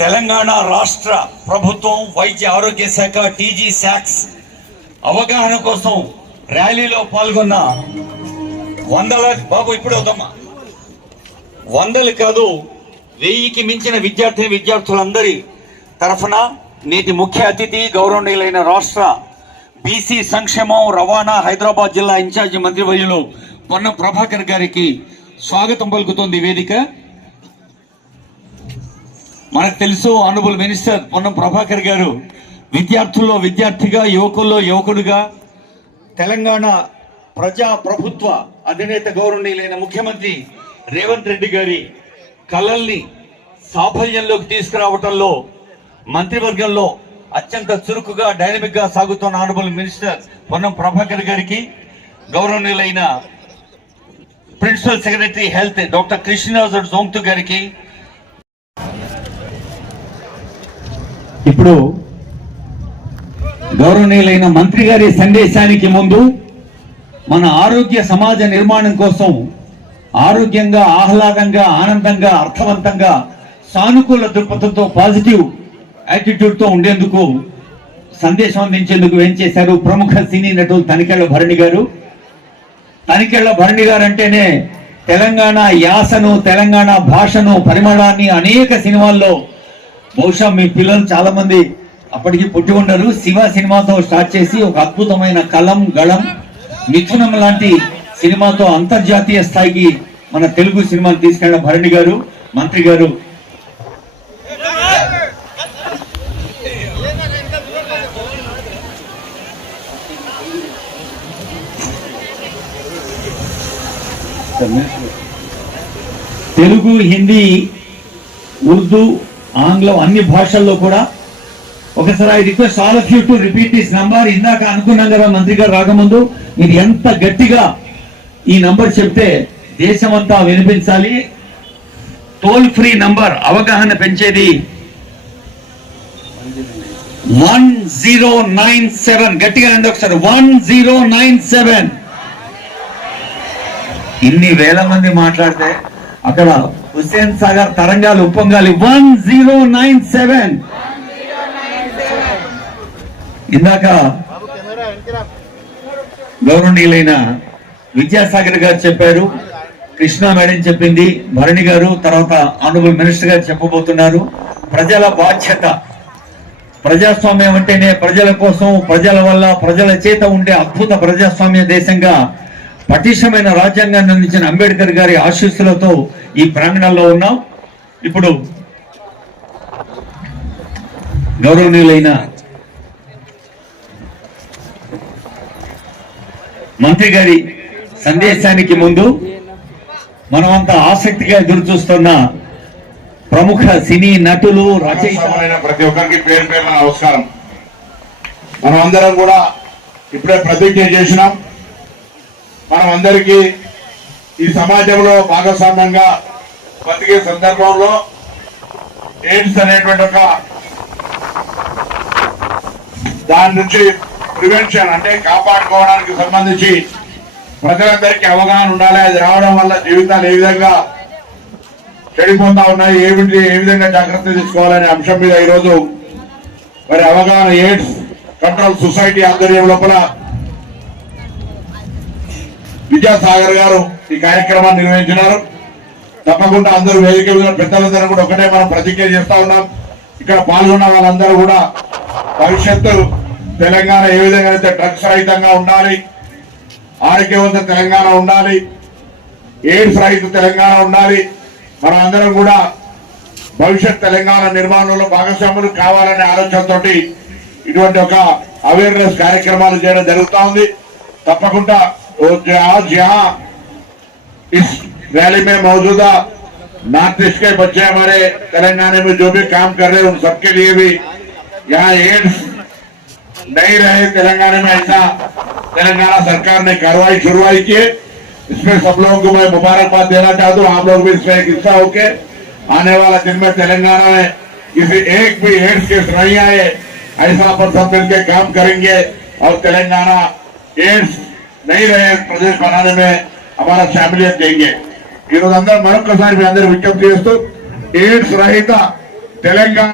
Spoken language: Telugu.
తెలంగాణ రాష్ట్ర ప్రభుత్వం వైద్య ఆరోగ్య శాఖ టీజీ శాక్స్ అవగాహన కోసం ర్యాలీలో పాల్గొన్న వందల బాబు ఇప్పుడు వద్దమ్మా వందలు కాదు 1000కి మించిన విద్యార్థులందరి తరఫున నేటి ముఖ్య అతిథి గౌరవనీయులైన రాష్ట్ర బీసీ సంక్షేమం రవాణా హైదరాబాద్ జిల్లా ఇన్ఛార్జి మంత్రివర్యులు పొన్నం ప్రభాకర్ గారికి స్వాగతం పలుకుతోంది వేదిక. మనకు తెలుసు ఆనరబుల్ మినిస్టర్ పొన్నం ప్రభాకర్ గారు విద్యార్థుల్లో విద్యార్థిగా, యువకుల్లో యువకుడుగా, తెలంగాణ ప్రజా ప్రభుత్వ అధినేత గౌరవనీయులైన ముఖ్యమంత్రి రేవంత్ రెడ్డి గారి కళల్ని సాఫల్యంలోకి తీసుకురావటంలో మంత్రివర్గంలో అత్యంత చురుకుగా డైనమిక్ గా సాగుతున్న ఆనరబుల్ మినిస్టర్ పొన్నం ప్రభాకర్ గారికి, గౌరవనీయులైన principal secretary health doctor Krishnaraju Jongthu గారికి, ఇప్పుడు గౌరవనీయులైన మంత్రి గారి సందేశానికి ముందు మన ఆరోగ్య సమాజ నిర్మాణం కోసం ఆరోగ్యంగా, ఆహ్లాదంగా, ఆనందంగా, అర్థవంతంగా, సానుకూల దృక్పథంతో, పాజిటివ్ యాటిట్యూడ్ తో ఉండేందుకు సందేశం అందించేందుకు ఏం చేశారు ప్రముఖ సినీ నటులు తనికెళ్ల భరణి గారు. తనికెళ్ల భరణి గారు అంటేనే తెలంగాణ యాసను, తెలంగాణ భాషను, పరిమళాన్ని అనేక సినిమాల్లో, బహుశా మీ పిల్లలు చాలా మంది అప్పటికి పుట్టి ఉండరు, శివ సినిమాతో స్టార్ట్ చేసి ఒక అద్భుతమైన కలం, గళం, మిథునం లాంటి సినిమాతో అంతర్జాతీయ స్థాయికి మన తెలుగు సినిమాను తీసుకెళ్లిన భరణి గారు, మంత్రి గారు. తెలుగు, హిందీ, ఉర్దూ, ఆంగ్లం అన్ని భాషల్లో కూడా ఒకసారి I request all of you to repeat this number. ఇందాక అనుకున్నాం కదా మంత్రి గారు రాకముందు, మీరు ఎంత గట్టిగా ఈ నంబర్ చెప్తే దేశమంతా వినిపించాలి. టోల్ ఫ్రీ నంబర్, అవగాహన పెంచేది 1097. గట్టిగా రండి ఒకసారి, 1097. ఇన్ని వేల మంది మాట్లాడితే అక్కడ హుస్సేన్ సాగర్ తరంగాలు ఉప్పొంగాలి. 1097. ఇందాక గౌరవనీయులైన విద్యాసాగర్ గారు చెప్పారు, కృష్ణ మేడం చెప్పింది, భరణి గారు, తర్వాత ఆనరబుల్ మినిస్టర్ గారు చెప్పబోతున్నారు. ప్రజల బాధ్యత, ప్రజాస్వామ్యం అంటేనే ప్రజల కోసం, ప్రజల వల్ల, ప్రజల చేత ఉండే అద్భుత ప్రజాస్వామ్య దేశంగా పటిష్టమైన రాజ్యాంగాన్ని అందించిన అంబేద్కర్ గారి ఆశీస్సులతో ఈ ప్రాంగణంలో ఉన్నాం. ఇప్పుడు గౌరవనీయులైన మంత్రి గారి సందేశానికి ముందు మనమంతా ఆసక్తిగా ఎదురు చూస్తున్న ప్రముఖ సినీ నటులు, రచయితలైన ప్రతి ఒక్కరికి పేరు పేరు నమస్కారం. మనం అందరం కూడా ఇప్పుడే ప్రతిజ్ఞ చేసినాం. మనం అందరికీ ఈ సమాజంలో భాగస్వామ్యంగా బతికే సందర్భంలో ఎయిడ్స్ అనేటువంటి ఒక దాని నుంచి ప్రివెన్షన్ అంటే కాపాడుకోవడానికి సంబంధించి ప్రజలందరికీ అవగాహన ఉండాలి. అది రావడం వల్ల జీవితాలు ఏ విధంగా చెడిపోతా ఉన్నాయి, ఏ విధంగా జాగ్రత్త తీసుకోవాలనే అంశం మీద ఈరోజు మరి అవగాహన ఎయిడ్స్ కంట్రోల్ సొసైటీ ఆధ్వర్యం లోపల విద్యాసాగర్ గారు ఈ కార్యక్రమాన్ని నిర్వహించినారు. తప్పకుండా అందరూ వేదిక మీద పెద్దలందరూ కూడా ఒకటే మనం ప్రతిజ్ఞ చేస్తా ఉన్నాం. ఇక్కడ పాల్గొన్న వాళ్ళందరూ కూడా భవిష్యత్తు తెలంగాణ ఏ విధంగా అయితే డ్రగ్స్ రహితంగా ఉండాలి, ఆరోగ్యవంత తెలంగాణ ఉండాలి, ఎయిడ్స్ రహిత తెలంగాణ ఉండాలి, మనం అందరం కూడా భవిష్యత్ తెలంగాణ నిర్మాణంలో భాగస్వాములు కావాలనే ఆలోచనతో ఇటువంటి ఒక అవేర్నెస్ కార్యక్రమాలు చేయడం జరుగుతూ ఉంది. తప్పకుండా आज यहाँ इस रैली में मौजूदा नॉर्थ ईस्ट के बच्चे हमारे तेलंगाना में जो भी काम कर रहे हैं उन सबके लिए भी यहाँ एड्स नहीं रहे तेलंगाना में, ऐसा तेलंगाना सरकार ने कार्रवाई शुरुआत की है. इसमें सब लोगों को मैं मुबारकबाद देना चाहता हूँ. आप लोग भी इसमें एक हिस्सा होके आने वाला दिन में तेलंगाना में किसी एक भी एड्स केस नहीं आए, ऐसा पर सब मिलकर काम करेंगे और तेलंगाना एड्स नहीं रहे प्रदेश बनाने में हमारा शामिलियत देंगे. ఈ రోజు అందరూ మరొకసారి మీ అందరూ విజ్ఞప్తి చేస్తూ ఎయిడ్స్ రహిత తెలంగాణ